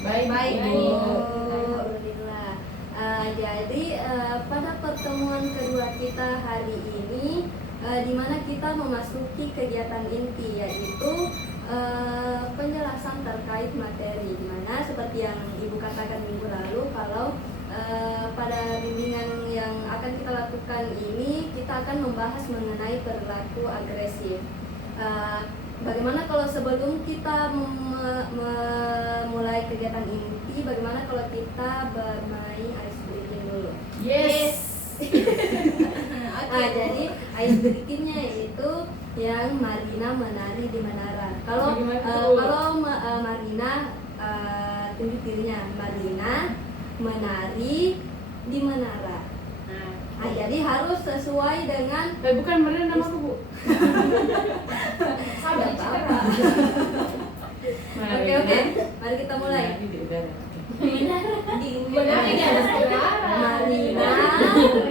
Baik, Ibu. Alhamdulillah. Jadi pada pertemuan kedua kita hari ini, di mana kita memasuki kegiatan inti, yaitu penjelasan terkait materi, di mana seperti yang Ibu katakan minggu lalu, kalau pada bimbingan yang akan kita lakukan ini, kita akan membahas mengenai perilaku agresif. Bagaimana kalau sebelum kita memulai kegiatan inti, bagaimana kalau kita bermain ice breaking dulu? Yes. Jadi ice breakingnya itu yang Marina menari di menara. Kalau Marina tunjuk dirinya, Marina menari di menara. Jadi harus sesuai dengan. Bukan Marina nama aku, Bu. Sabar, Pak. Oke, mari kita mulai. Menari di atas menara. Marina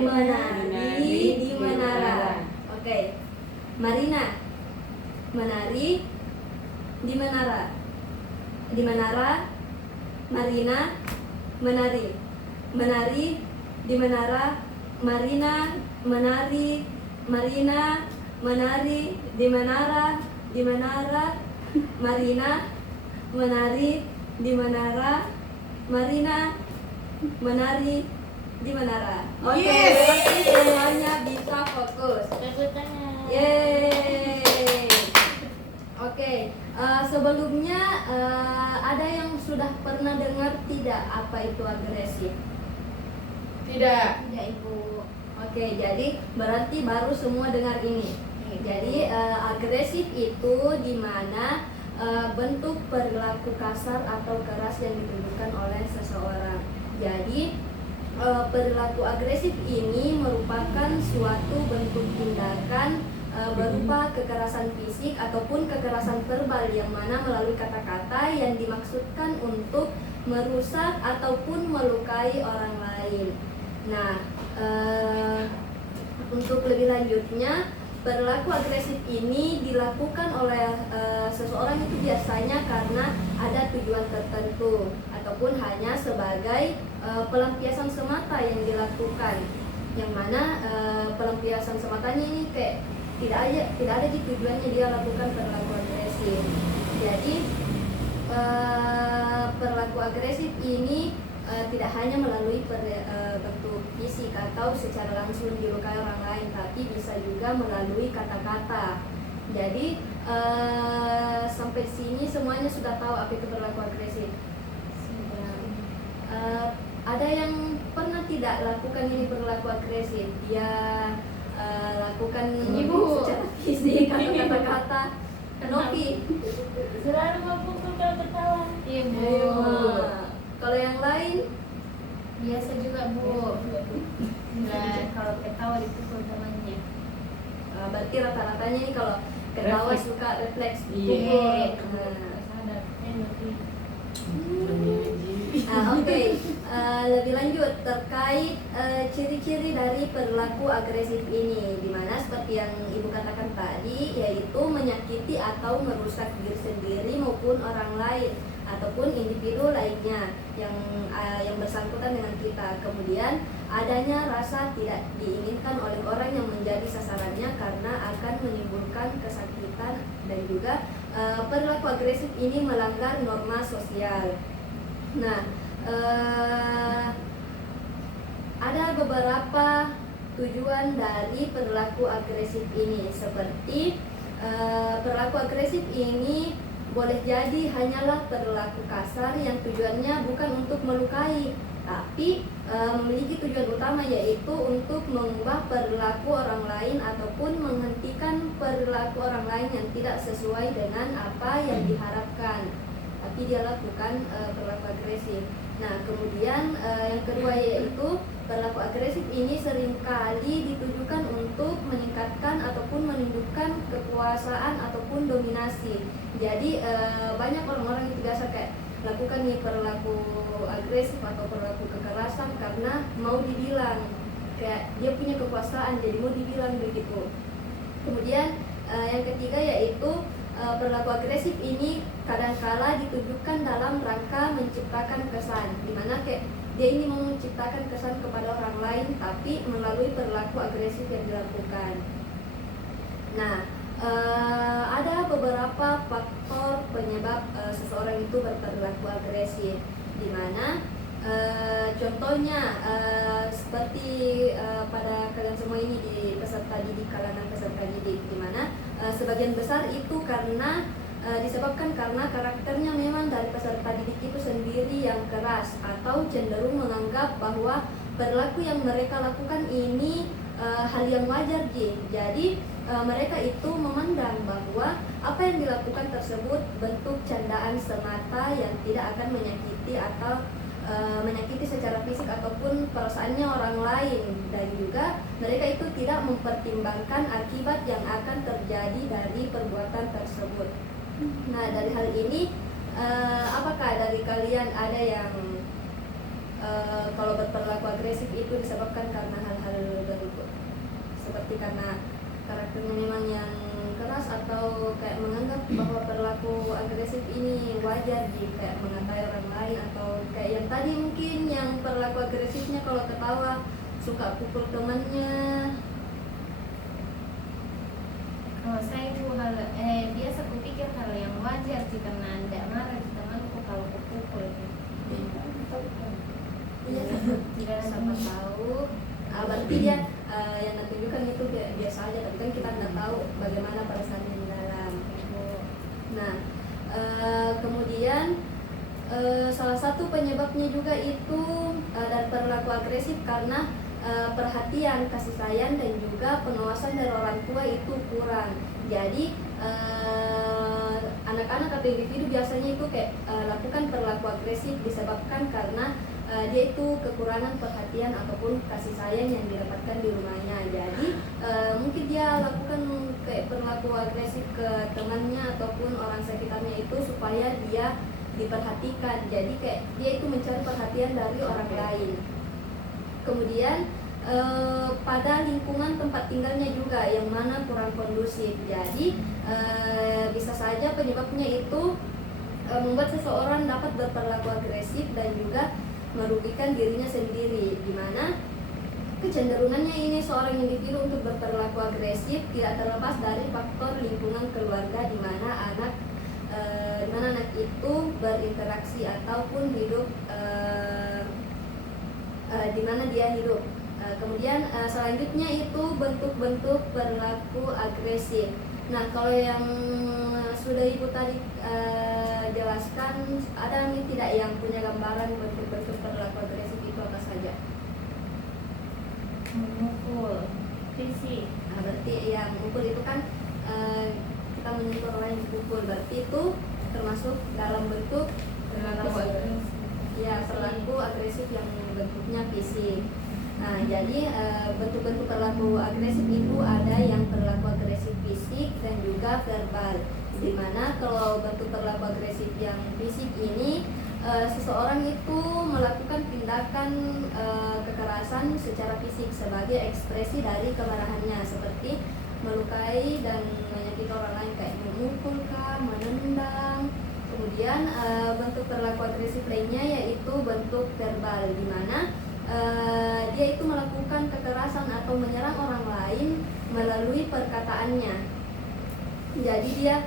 menari di menara. Oke, Marina menari di menara. Di menara, Marina menari. Menari di menara, Marina menari. Marina menari di menara. Di menara, Marina menari di menara. Marina menari di menara. Oke, berarti semuanya bisa fokus. Yeay. Oke, sebelumnya ada yang sudah pernah dengar tidak apa itu agresif? Tidak. Ya, Ibu. Oke, jadi berarti baru semua dengar ini. Jadi agresif itu di mana bentuk perilaku kasar atau keras yang ditunjukkan oleh seseorang. Jadi perilaku agresif ini merupakan suatu bentuk tindakan berupa kekerasan fisik ataupun kekerasan verbal yang mana melalui kata-kata yang dimaksudkan untuk merusak ataupun melukai orang lain. Nah, untuk lebih lanjutnya, perilaku agresif ini dilakukan oleh seseorang itu biasanya karena ada tujuan tertentu ataupun hanya sebagai pelampiasan semata yang dilakukan, yang mana pelampiasan sematanya ini kayak tidak ada di tujuannya dia lakukan perilaku agresif. Jadi perilaku agresif ini tidak hanya melalui bentuk fisik atau secara langsung dilukai orang lain, tapi bisa juga melalui kata-kata. Jadi sampai sini semuanya sudah tahu apa itu perilaku agresif. Ada yang pernah tidak lakukan ini perilaku agresif? Dia lakukan Ibu secara fisik atau kata-kata. Novi Selalu memukul kalau ketawa. Ibu. Kalau yang lain Biasa juga, Bu. Nah, kalau ketawa dipukul temannya. berarti rata-ratanya ini kalau ketawa Refleks. suka refleks Iya. pukul. Sadar. Oke. Lebih lanjut terkait ciri-ciri dari perilaku agresif ini, dimana seperti yang Ibu katakan tadi, yaitu menyakiti atau merusak diri sendiri maupun orang lain ataupun individu lainnya yang bersangkutan dengan kita. Kemudian adanya rasa tidak diinginkan oleh orang yang menjadi sasarannya karena akan menimbulkan kesakitan, dan juga perilaku agresif ini melanggar norma sosial. Nah, ada beberapa tujuan dari perilaku agresif ini, seperti perilaku agresif ini boleh jadi hanyalah perilaku kasar yang tujuannya bukan untuk melukai, tapi memiliki tujuan utama, yaitu untuk mengubah perilaku orang lain ataupun menghentikan perilaku orang lain yang tidak sesuai dengan apa yang diharapkan, tapi dia lakukan perilaku agresif. Nah, kemudian yang kedua yaitu perilaku agresif ini seringkali ditujukan untuk meningkatkan ataupun menunjukkan kekuasaan ataupun dominasi. Jadi banyak orang-orang itu biasa kayak lakukan nih perilaku agresif atau perilaku kekerasan karena mau dibilang kayak dia punya kekuasaan, jadi mau dibilang begitu. Kemudian yang ketiga yaitu perilaku agresif ini kadangkala ditunjukkan dalam rangka menciptakan kesan, dimana kayak dia ini mau menciptakan kesan kepada orang lain tapi melalui perilaku agresif yang dilakukan. Nah, ada beberapa faktor penyebab seseorang itu berperilaku agresif, dimana contohnya seperti pada kalian semua ini di peserta didik, kalangan peserta didik, dimana sebagian besar itu karena disebabkan karena karakternya memang dari peserta didik itu sendiri yang keras atau cenderung menganggap bahwa perilaku yang mereka lakukan ini hal yang wajar. Jadi mereka itu memandang bahwa apa yang dilakukan tersebut bentuk candaan semata yang tidak akan menyakiti atau menyakiti secara fisik ataupun perasaannya orang lain, dan juga mereka itu tidak mempertimbangkan akibat yang akan terjadi dari perbuatan tersebut. Nah, dari hal ini apakah dari kalian ada yang kalau berperilaku agresif itu disebabkan karena hal-hal berikut, seperti karena karakternya memang yang keras atau kayak menganggap bahwa perilaku agresif ini wajar, kayak mengatai orang lain, atau kayak yang tadi mungkin yang perilaku agresifnya kalau ketawa suka pukul temannya. Kalau saya itu biasa kupikir hal yang wajar sih, karena tidak marah di temanku kalau kupukul. Iya, Tidak sama tahu. berarti dia yang tunjukkan itu biasa aja, tapi kan kita nggak tahu bagaimana perasaannya di dalam. Nah, kemudian salah satu penyebabnya juga itu dari perilaku agresif karena perhatian, kasih sayang, dan juga pengawasan dari orang tua itu kurang. Jadi anak-anak atau individu biasanya itu kayak lakukan perilaku agresif disebabkan karena dia itu kekurangan perhatian ataupun kasih sayang yang didapatkan di rumahnya. Jadi mungkin dia lakukan kayak perilaku agresif ke temannya ataupun orang sekitarnya itu supaya dia diperhatikan. Jadi kayak dia itu mencari perhatian dari orang lain. Kemudian pada lingkungan tempat tinggalnya juga yang mana kurang kondusif. Jadi bisa saja penyebabnya itu membuat seseorang dapat berperilaku agresif dan juga merugikan dirinya sendiri, di mana kecenderungannya ini seorang individu untuk berperilaku agresif tidak terlepas dari faktor lingkungan keluarga di mana anak itu berinteraksi ataupun hidup di mana dia hidup. Kemudian selanjutnya itu bentuk-bentuk perilaku agresif. Nah, kalau yang sudah Ibu tadi jelaskan, ada nih tidak yang punya gambaran bentuk-bentuk perilaku agresif itu apa saja? Memukul, fisik. Nah, berarti yang mukul itu kan kita menyentuh orang yang dipukul, berarti itu termasuk dalam bentuk Perilaku agresif. ya perilaku agresif yang bentuknya fisik. Nah, jadi bentuk-bentuk perilaku agresif itu ada yang perilaku agresif fisik dan juga verbal. Dimana kalau bentuk perilaku agresif yang fisik ini seseorang itu melakukan tindakan kekerasan secara fisik sebagai ekspresi dari kemarahannya, seperti melukai dan menyakiti orang lain kayak memukul, menendang. Kemudian bentuk perilaku agresif lainnya yaitu bentuk verbal, di mana dia itu melakukan kekerasan atau menyerang orang lain melalui perkataannya. Jadi dia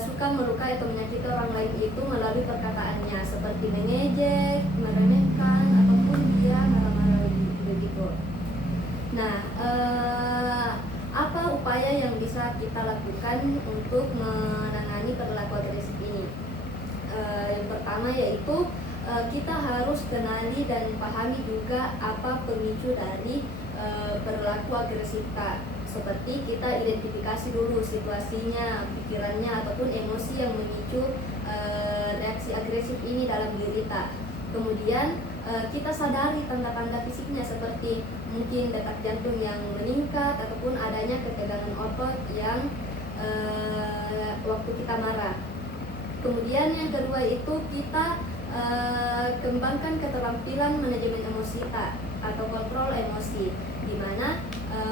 suka melukai atau menyakiti orang lain itu melalui perkataannya, seperti mengejek, meremehkan, ataupun dia marah-marah begitu. Nah, apa upaya yang bisa kita lakukan untuk menangani perilaku agresif ini? Yang pertama yaitu kita harus kenali dan pahami juga apa pemicu dari perilaku agresif kita. Seperti kita identifikasi dulu situasinya, pikirannya, ataupun emosi yang memicu reaksi agresif ini dalam diri kita. Kemudian kita sadari tanda-tanda fisiknya, seperti mungkin detak jantung yang meningkat ataupun adanya ketegangan otot yang waktu kita marah. Kemudian yang kedua itu kita kembangkan keterampilan manajemen emosi kita atau kontrol emosi, di mana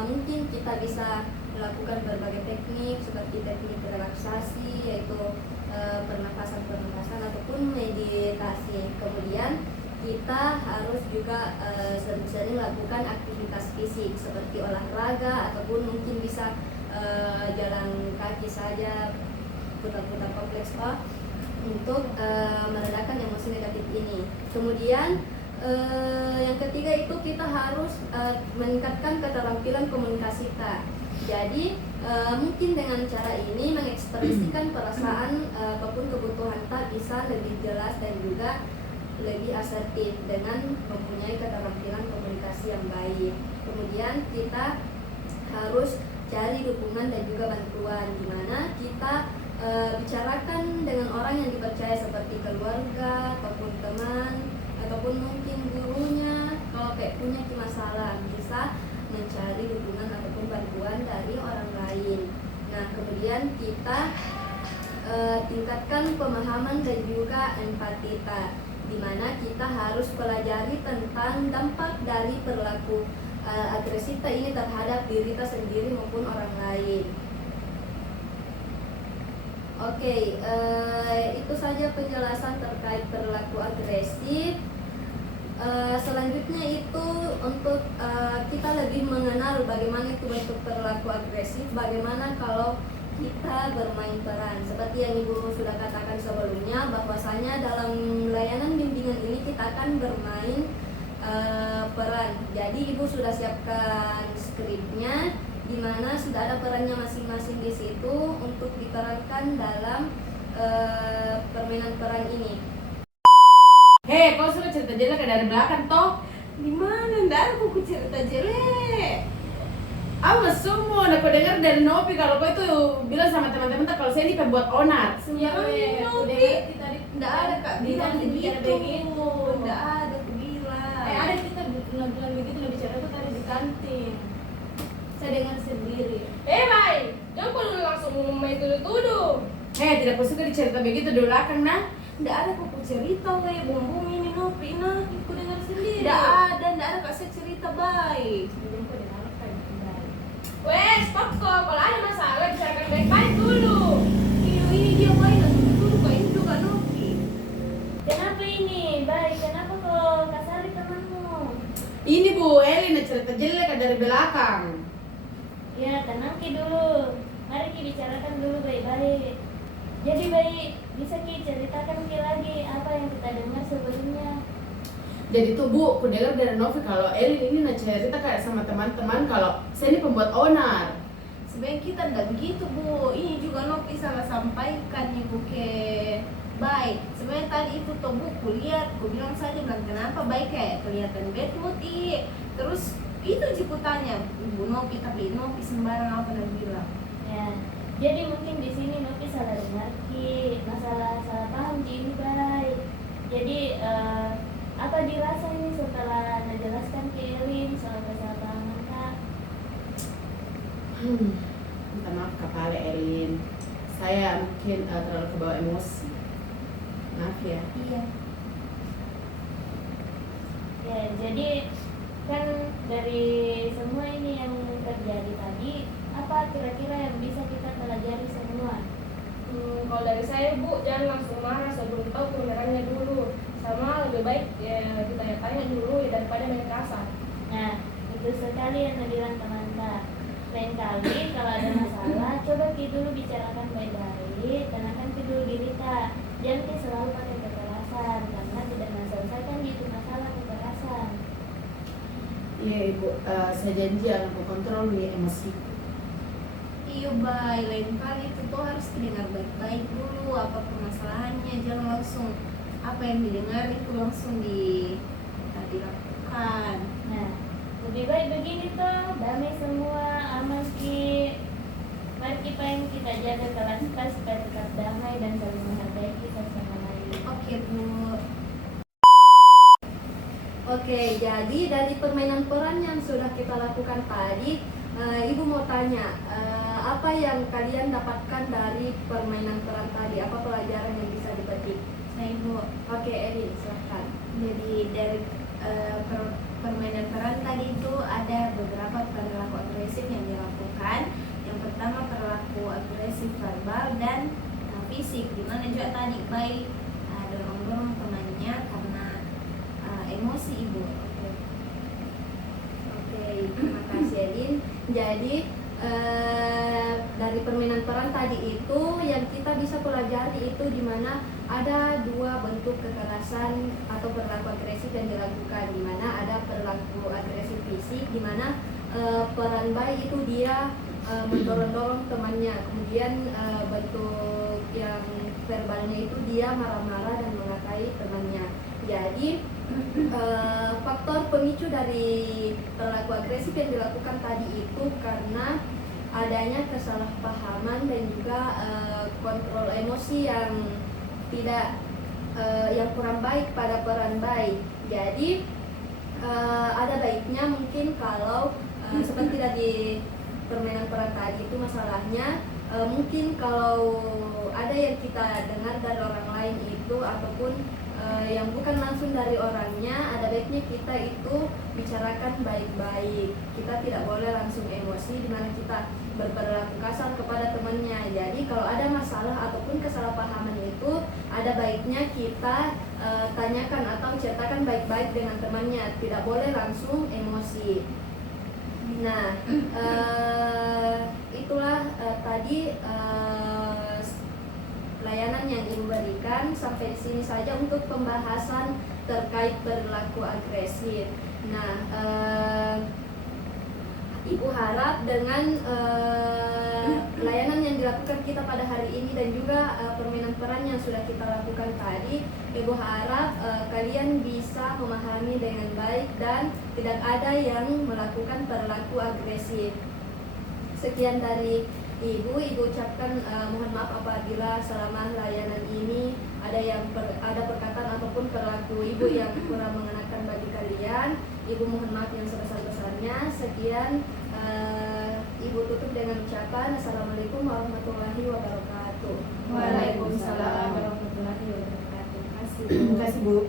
mungkin kita bisa melakukan berbagai teknik seperti teknik relaksasi, yaitu pernapasan ataupun meditasi. Kemudian kita harus juga sering-sering lakukan aktivitas fisik seperti olahraga ataupun mungkin bisa jalan kaki saja, putar-putar kompleks untuk meredakan emosi negatif ini. Kemudian yang ketiga itu kita harus meningkatkan keterampilan komunikasi kita. Jadi mungkin dengan cara ini mengekspresikan perasaan ataupun kebutuhan kita bisa lebih jelas dan juga lebih asertif dengan mempunyai keterampilan komunikasi yang baik. Kemudian kita harus cari dukungan dan juga bantuan, di mana kita bicarakan dengan orang yang dipercaya seperti keluarga ataupun teman ataupun mungkin gurunya. Kalau kayak punya masalah bisa mencari dukungan ataupun bantuan dari orang lain. Nah, kemudian kita tingkatkan pemahaman dan juga empati kita, di mana kita harus pelajari tentang dampak dari perilaku agresif ini terhadap diri kita sendiri maupun orang lain. Oke, itu saja penjelasan terkait perilaku agresif. Selanjutnya itu untuk kita lebih mengenal bagaimana itu bentuk perilaku agresif, bagaimana kalau kita bermain peran. Seperti yang Ibu sudah katakan sebelumnya, bahwasanya dalam layanan bimbingan ini kita akan bermain peran. Jadi Ibu sudah siapkan skripnya, di mana sudah ada perannya masing-masing di situ untuk diperankan dalam permainan peran ini. Hei, kau sudah cerita jelek dari belakang toh? Di mana? Nggak ada buku cerita jelek. Awas semua, aku dengar dari Nopi kalau kau itu bilang sama teman-teman tak kalau saya ini pembuat onar. Sembarang Nopi. Nggak ada Kak bilang begitu. Nggak ada aku bilang. Ada kita bilang begitu, lebih bicara itu tadi di kantin. Saya dengar sendiri. Bay, jangan perlu langsung main tuduh-tuduh. Tidak suka dicerita begitu di belakang nah. Nggak ada kok cerita weh, bom ini Nopi nah. Aku dengar sendiri. Nggak ada kasih cerita baik. Weh, stop kok. Kalau ada masalah bicarakan baik-baik dulu. Ini dia main dulu kok ini juga Nopi. Kenapa ini? Baik, kenapa kok kasari temanmu? Ini Bu Elina cerita jelek dari belakang. Ya, tenang Ki dulu. Mari Ki bicarakan dulu baik-baik. Jadi baik, bisa Ki ceritakan Ki lagi apa yang kita dengar sebelumnya. Jadi tuh Bu, aku dengar dari Novi kalau Elin ini cerita kayak sama teman-teman kalau saya ini pembuat onar. Sebenarnya kita nggak begitu Bu. Ini juga Nopi salah sampaikan Ibu ke baik. Sebenarnya tadi itu tuh Bu, kulihat, aku bilang saja bilang kenapa baik kayak kelihatan bad mood Terus itu jikutannya Ibu Nopi, tapi Nopi sembarang apa dan bilang. Ya, jadi mungkin di sini Nopi salah dengar Ki, masalah salah paham Ki ini baik. Jadi apa dirasa ini setelah menjelaskan ke Elin soal kesalahpahaman Kak? Minta maaf kepala Elin, saya mungkin terlalu kebawa emosi. Maaf ya. Iya. Ya, jadi kan dari semua ini yang terjadi tadi, apa kira-kira yang bisa kita pelajari semua? Kalau dari saya Bu, jangan langsung marah sebelum tahu kebenarannya dulu. Sama lebih baik ya, kita tanya dulu ya, daripada main kasar. Nah, itu sekali yang bilang teman Kak. Lain kali kalau ada masalah, coba Ki dulu bicarakan baik-baik, tenangkan Ki dulu diri Kak. Jangan Ki selalu pakai kekerasan, karena tidak menyelesaikan gitu masalah kekerasan. Iya Ibu, saya janji akan kontrol nih emosiku. Iya baik, lain kali itu tuh harus didengar baik-baik dulu apa permasalahannya, jangan langsung apa yang didengar itu langsung dilakukan. Nah, lebih baik begini toh, damai semua, aman Ki. Mari kita jaga kelas kita supaya tetap damai dan saling menghargai kita sama lain. Oke Bu. Oke, jadi dari permainan peran yang sudah kita lakukan tadi, Ibu mau tanya, apa yang kalian dapatkan dari permainan peran tadi? Apa pelajaran yang bisa dipetik? Saya Bu. Oke, Edi, silahkan. Jadi dari permainan peran tadi itu ada beberapa perilaku agresif yang dilakukan. Yang pertama perilaku agresif verbal dan fisik, di mana Sama juga tadi baik dorong-dorong temannya karena emosi ibu. Oke, terima kasih Edin. Jadi dari permainan peran tadi itu yang kita bisa pelajari itu di mana ada dua bentuk kekerasan atau perilaku agresif yang dilakukan, di mana ada perilaku agresif fisik, di mana peran baik itu dia mendorong-dorong temannya, kemudian bentuk yang verbalnya itu dia marah-marah dan mengatai temannya. Jadi faktor pemicu dari perilaku agresif yang dilakukan tadi itu karena adanya kesalahpahaman dan juga kontrol emosi yang tidak yang kurang baik pada peran baik. Jadi ada baiknya mungkin kalau seperti dari permainan peran tadi itu masalahnya mungkin kalau ada yang kita dengar dari orang lain itu ataupun yang bukan langsung dari orangnya, ada baiknya kita itu bicarakan baik-baik. Kita tidak boleh langsung emosi di mana kita berperilaku kasar kepada temannya. Jadi kalau ada masalah ataupun kesalahpahaman itu, ada baiknya kita tanyakan atau ceritakan baik-baik dengan temannya. Tidak boleh langsung emosi. Nah, itulah tadi layanan yang Ibu berikan. Sampai di sini saja untuk pembahasan terkait perilaku agresif. Nah, Ibu harap dengan layanan yang dilakukan kita pada hari ini dan juga permainan peran yang sudah kita lakukan tadi, Ibu harap kalian bisa memahami dengan baik dan tidak ada yang melakukan perilaku agresif. Sekian dari Ibu ucapkan mohon maaf apabila selama layanan ini ada perkataan ataupun perilaku Ibu yang kurang mengenakan bagi kalian. Ibu mohon maaf yang sebesar-besarnya. Sekian, Ibu tutup dengan ucapan Assalamualaikum warahmatullahi wabarakatuh. Waalaikumsalam warahmatullahi wabarakatuh. Terima kasih Bu.